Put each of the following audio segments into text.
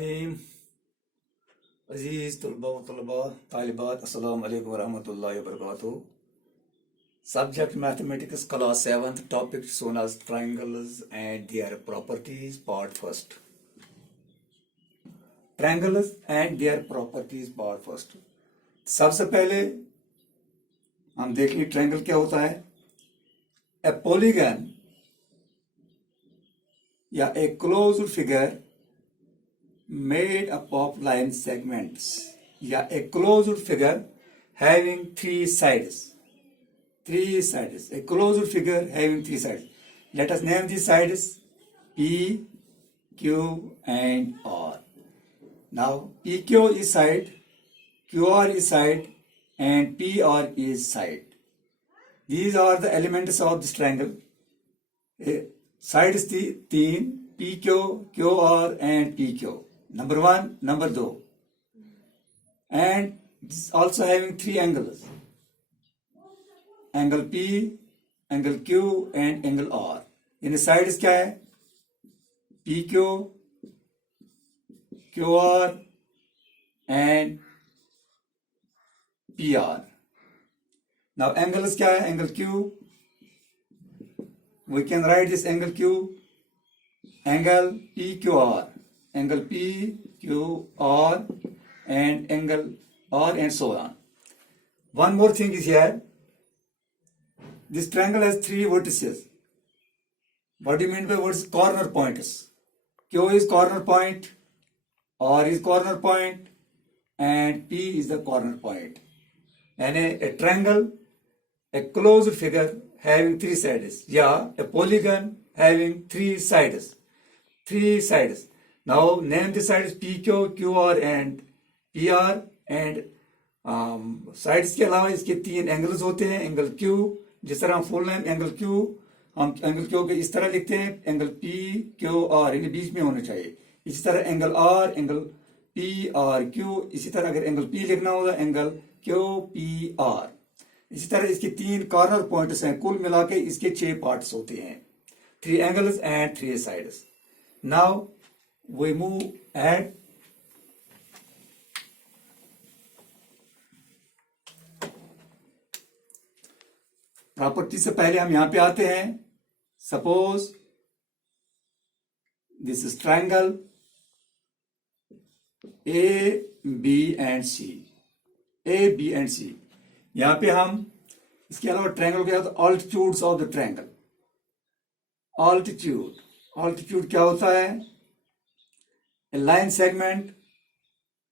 रहीम अजीज़ तलबा व तलबा तालिबात अस्सलाम वालेकुम रहमतुल्लाहि व बरकातुहू Subject Mathematics Class 7th Topic shown as Triangles and their properties Part 1st Triangles and their properties Part 1st सबसे पहले हम देखेंगे ट्रायंगल क्या होता है ए पॉलीगन या a closed figure made up of line segments या a closed figure having three sides a closed figure having three sides. Let us name these sides P, Q and R. Now PQ is side, QR is side and PR is side. These are the elements of this triangle. Sides तीन PQ, QR and PQ. Number 1, number 2, and this is also having three angles, angle P, angle Q and angle R. In sides क्या है PQ, QR and PR. Now angles क्या है angle Q, we can write this angle Q, angle PQR. Angle P, Q, R and angle R and so on. One more thing is here. This triangle has three vertices. What do you mean by what is corner points? Q is corner point, R is corner point and P is the corner point. And a triangle, a closed figure having three sides. Yeah, a polygon having three sides. Now name the sides PQ, QR and PR and sides के अलावा इसके तीन angles होते हैं angle Q जिस तरह हम full name angle Q हम एंगल Q के इस तरह लिखते हैं एंगल P Q R यानी बीच में होना चाहिए इसी तरह angle R angle P R Q इसी तरह अगर एंगल P लिखना होगा एंगल Q P R इसी तरह इसके तीन कॉर्नर पॉइंट्स हैं कुल मिला के इसके 6 पार्ट्स होते हैं 3 angles and 3 sides. Now we move ahead. Property से पहले हम यहां पे आते हैं suppose this is triangle A B and C यहां पे हम इसके अलावा ट्रायंगल के साथ altitudes of the triangle altitude क्या होता है a line segment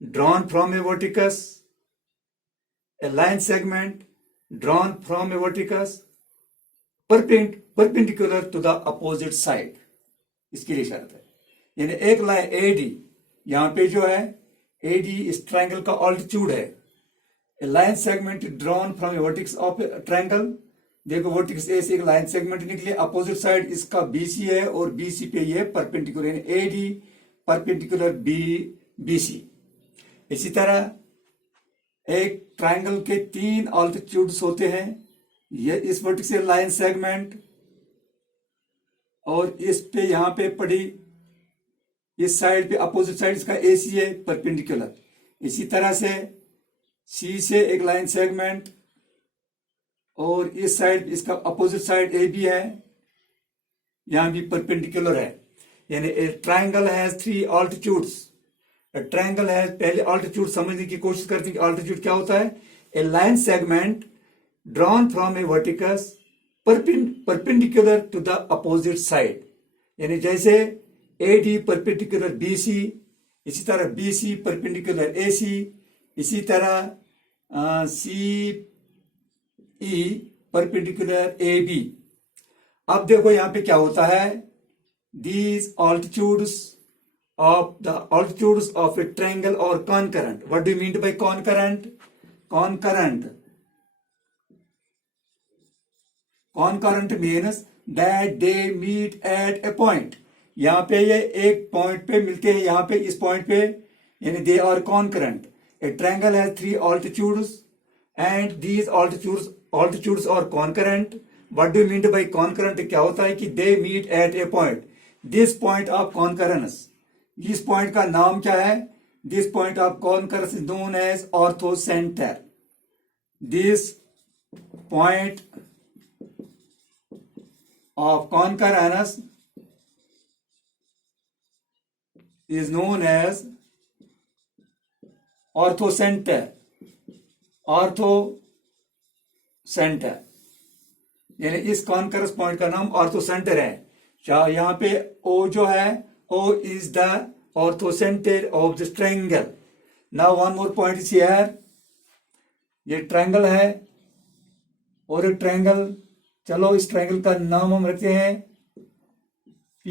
drawn from a vertex perpendicular to the opposite side इसके लिए शर्त है यानी एक लाइन AD यहां पे जो है AD इस ट्रायंगल का ऑल्टीट्यूड है a line segment drawn from a vertex of a triangle देखो वर्टिक्स ए से एक लाइन सेगमेंट निकले अपोजिट साइड इसका BC है और BC पे ये परपेंडिकुलर यानी AD परपेंडिकुलर BC इसी तरह एक ट्रायंगल के 3 ऑल्टीट्यूड्स होते हैं ये इस वर्टिक्स से लाइन सेगमेंट और इस पे यहां पे पड़ी इस साइड पे अपोजिट साइड इसका AC है परपेंडिकुलर इसी तरह से C से एक लाइन सेगमेंट और इस साइड इसका अपोजिट साइड AB है यहां भी परपेंडिकुलर है यानी ए triangle has 3 altitudes triangle has पहले ऑल्टीट्यूड समझने की कोशिश करते हैं कि ऑल्टीट्यूड क्या होता है a line segment drawn from a vertex perpendicular to the opposite side यानी जैसे AD परपेंडिकुलर BC इसी तरह BC परपेंडिकुलर AC इसी तरह CE परपेंडिकुलर AB अब देखो यहां पे क्या होता है these altitudes of a triangle or concurrent. What do you mean by concurrent means that they meet at a point. यहां पे ये एक पॉइंट पे मिलते हैं यहां पे इस पॉइंट पे यानी they are concurrent. A triangle has 3 altitudes and these altitudes are concurrent. What do you mean by concurrent? क्या होता है कि they meet at a point. This point of concurrence इस पॉइंट का नाम क्या है? This point of concurrence is known as orthocentre. This point of concurrence is known as orthocenter. Orthocentre यानी इस कॉनकरस पॉइंट का नाम ऑर्थोसेंटर है. यहाँ पे O जो है, O is the orthocenter of the triangle. Now one more point is here. ये ट्रायंगल है और एक ट्रायंगल, चलो इस ट्रायंगल का नाम हम रखते हैं P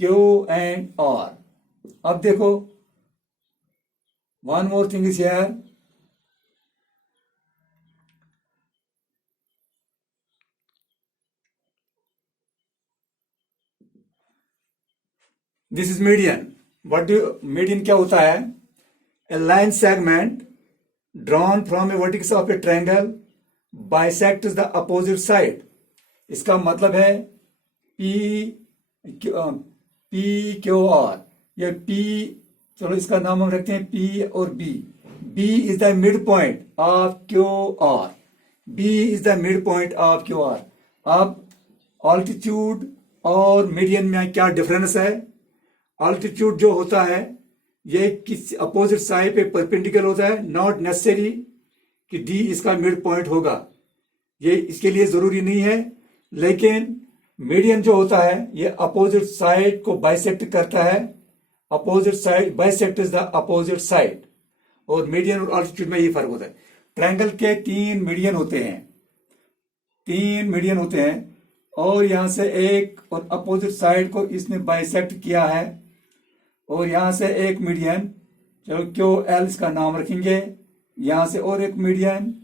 Q and R. अब देखो, one more thing is here. This is median. Median क्या होता है? A line segment drawn from a vertex of a triangle bisects the opposite side. इसका मतलब है P Q R. ये P, चलो इसका नाम हम रखते हैं P और B. B is the midpoint of QR. B is the midpoint of QR. अब ऑल्टीट्यूड और मीडियन में क्या डिफरेंस है? ऑल्टीट्यूड जो होता है ये किस अपोजिट साइड पे परपेंडिकुलर होता है. नॉट नेसेसरी कि D इसका मिड पॉइंट होगा, ये इसके लिए जरूरी नहीं है. लेकिन मीडियन जो होता है ये अपोजिट साइड को बाइसेक्ट करता है. Opposite side bisect is the opposite side. और मीडियन और ऑल्टीट्यूड में ये फर्क होता है. ट्रायंगल के 3 मीडियन होते हैं और यहां से एक और अपोजिट साइड को इसने बाइसेक्ट किया है. और यहां से एक मीडियन, चलो क्यू एल इसका नाम रखेंगे. यहां से और एक मीडियन,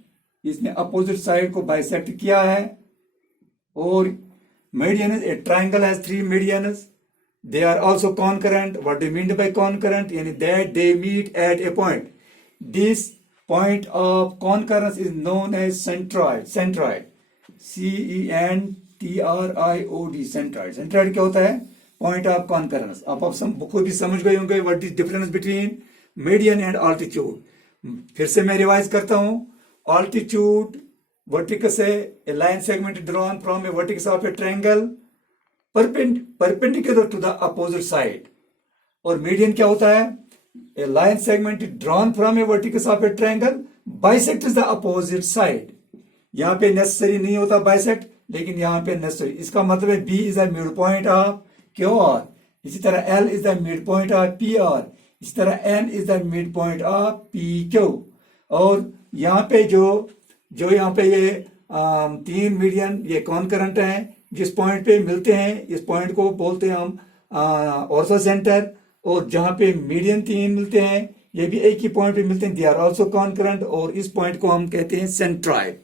इसने अपोजिट साइड को बाइसेक्ट किया है. और median is a triangle has 3 medians. They are also concurrent. What do you mean by concurrent? Yani that they meet at a point. This point of concurrence is known as centroid. Centroid. CENTRIOD. Centroid. Centroid क्या होता है? Point of concurrence. आप खुद भी समझ गए होंगे what is difference between median and altitude. फिर से मैं रिवाइज करता हूं. Altitude vertex है a line segment drawn from a vertex of a triangle perpendicular to the opposite side. और median क्या होता है? a line segment drawn from a vertex of a triangle bisects the opposite side. यहाँ पे necessary नहीं होता bisect, लेकिन यहाँ पे necessary. इसका मतलब है B is the midpoint of QR. इसी तरह L is the midpoint of PR. इसी तरह N is the midpoint of PQ. और यहाँ पे जो यहाँ पे ये 3 मीडियन ये कॉनकरेंट हैं, जिस पॉइंट पे मिलते हैं इस पॉइंट को बोलते हैं हम ऑर्थोसेंटर. और जहां पे मीडियन 3 मिलते हैं ये भी एक ही पॉइंट पे मिलते हैं, दे आर ऑल्सो कॉनकरेंट. और इस पॉइंट को हम कहते हैं सेंट्रॉइड.